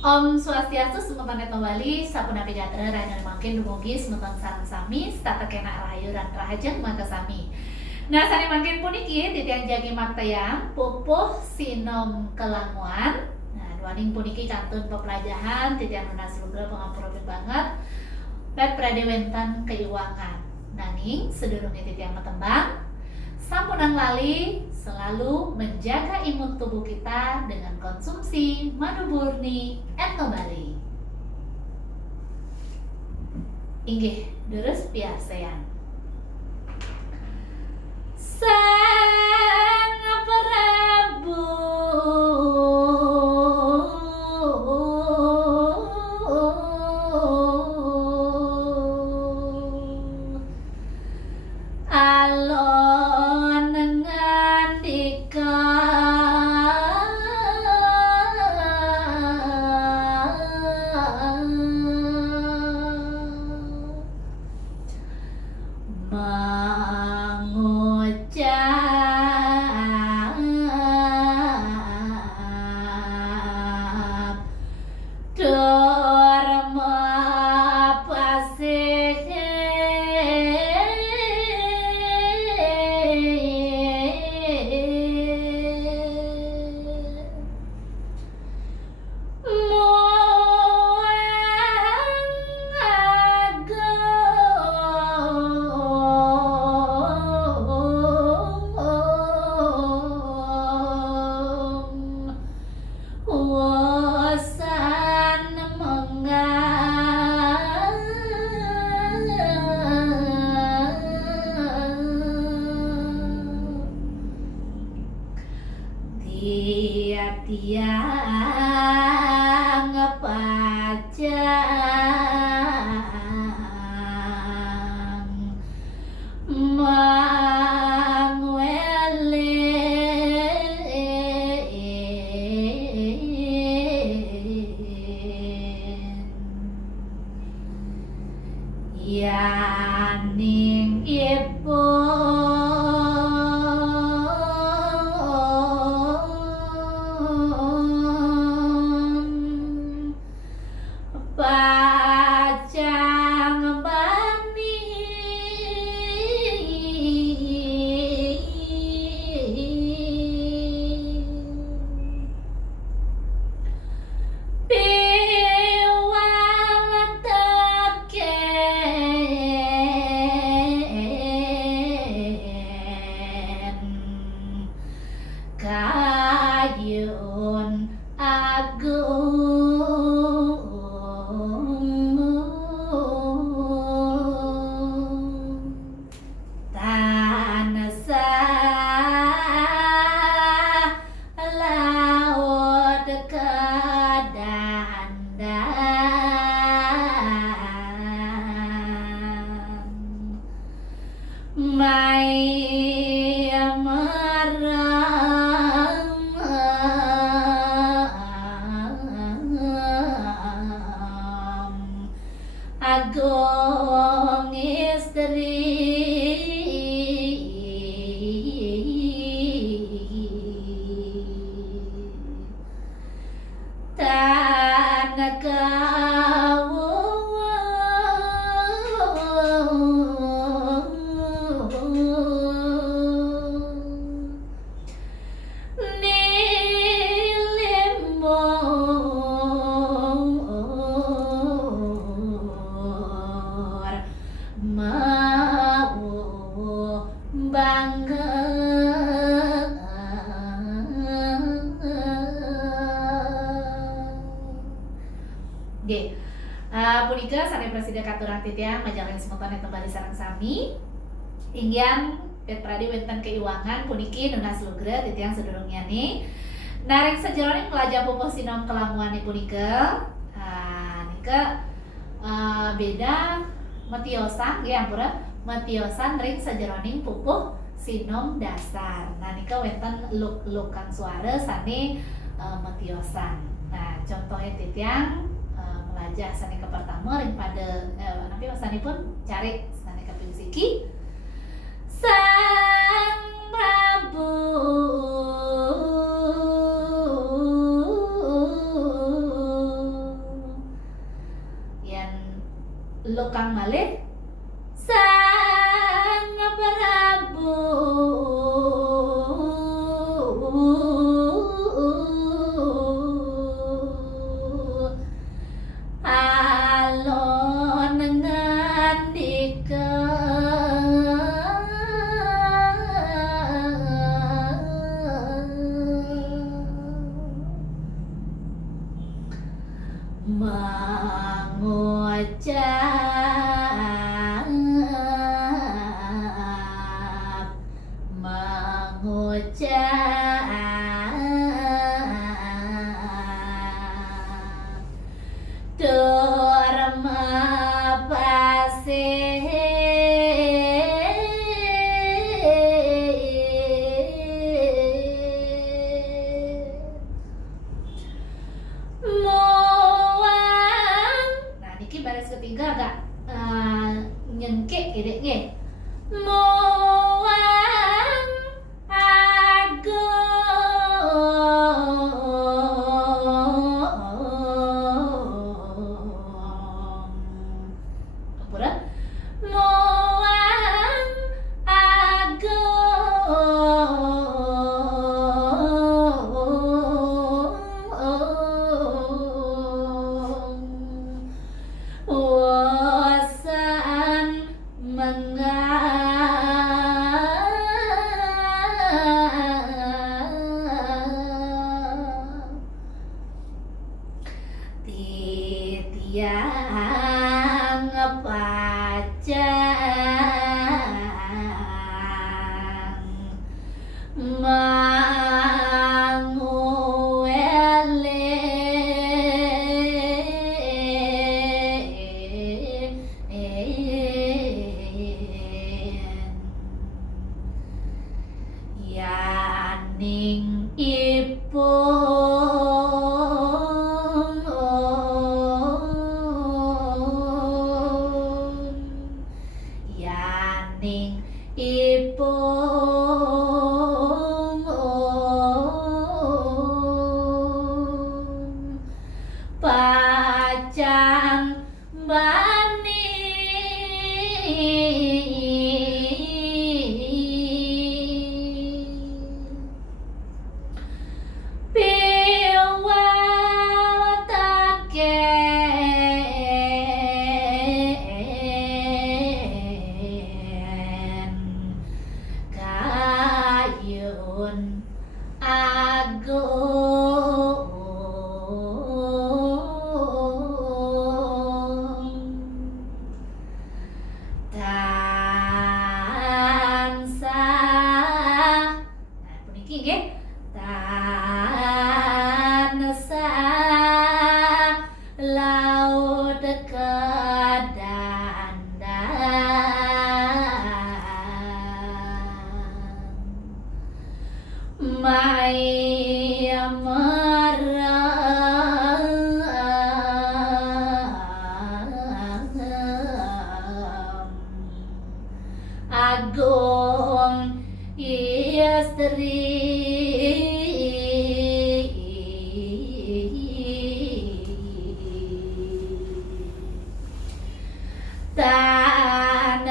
Om Swastiastu semeton etno Bali sapuna pidatera rayan mangkin dumugi semeton sareng sami stata kena rahayu ran rahajeng mangke sami. Nah sane mangkin puniki titiang jagi maktayang pupuh sinom kelanguan. Nah duaning puniki kantun pepelajahan titiang nunas luga pangampurapun banget bet pradewentan keuangan. Nanging sedurunge titiang metembang sampunan lali selalu menjaga imun tubuh kita dengan konsumsi madu murni Etno Bali. Inggih, deres piasean. Sang Prabu alon ngandika mengucap dharma pasih wasan tiang pajang yaning ipun pajang bani piwal teken kayun agung tansah laut kedandan mai maram agung istri tanah nilimur mau bangga Oke, punika sane presiden katurang titiang majalah semeton yang kembali sareng sami inggian pet pradi wenten keuangan puniki nunas lugra titiang sedurungnya nih naring sejeroning pelajar pupuh sinom kelanguan punika nika beda metiosan ya ampura metiosan ring sejeroning pupuh sinom dasar. Nah nika wenten luk-lukan suara sane metiosan. Nah contohnya titiang melajah sane ke pertama ring pada nanti masanipun cari sane ke siki Sang Prabu lokang malih Sang Prabu alon ngandika mengucap terima Moang. Nah niki baris ketiga agak nyengkek gedeknya. Moang agung Pura Moang agung wasan titiang pacang yaning ipung yaning ipung pacang bani piwataken kayun agung tansah nah puniki nggih tansah laut kedandang mai agung istri tan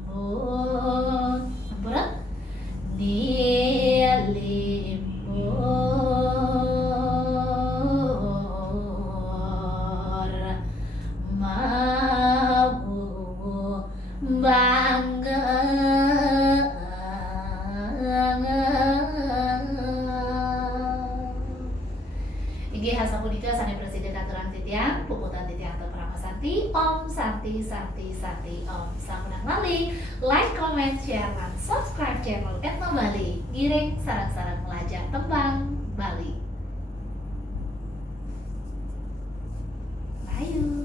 nilimun ampura nilimur mau bangga inggih hasapunika sane Presiden Katuran Titiang puputan Titiang Prama Santi Om Santi Santi Santi Om sampun malih like comment share dan subscribe channel Etno Bali giring sarang-sarang melajah tembang Bali. Ayo.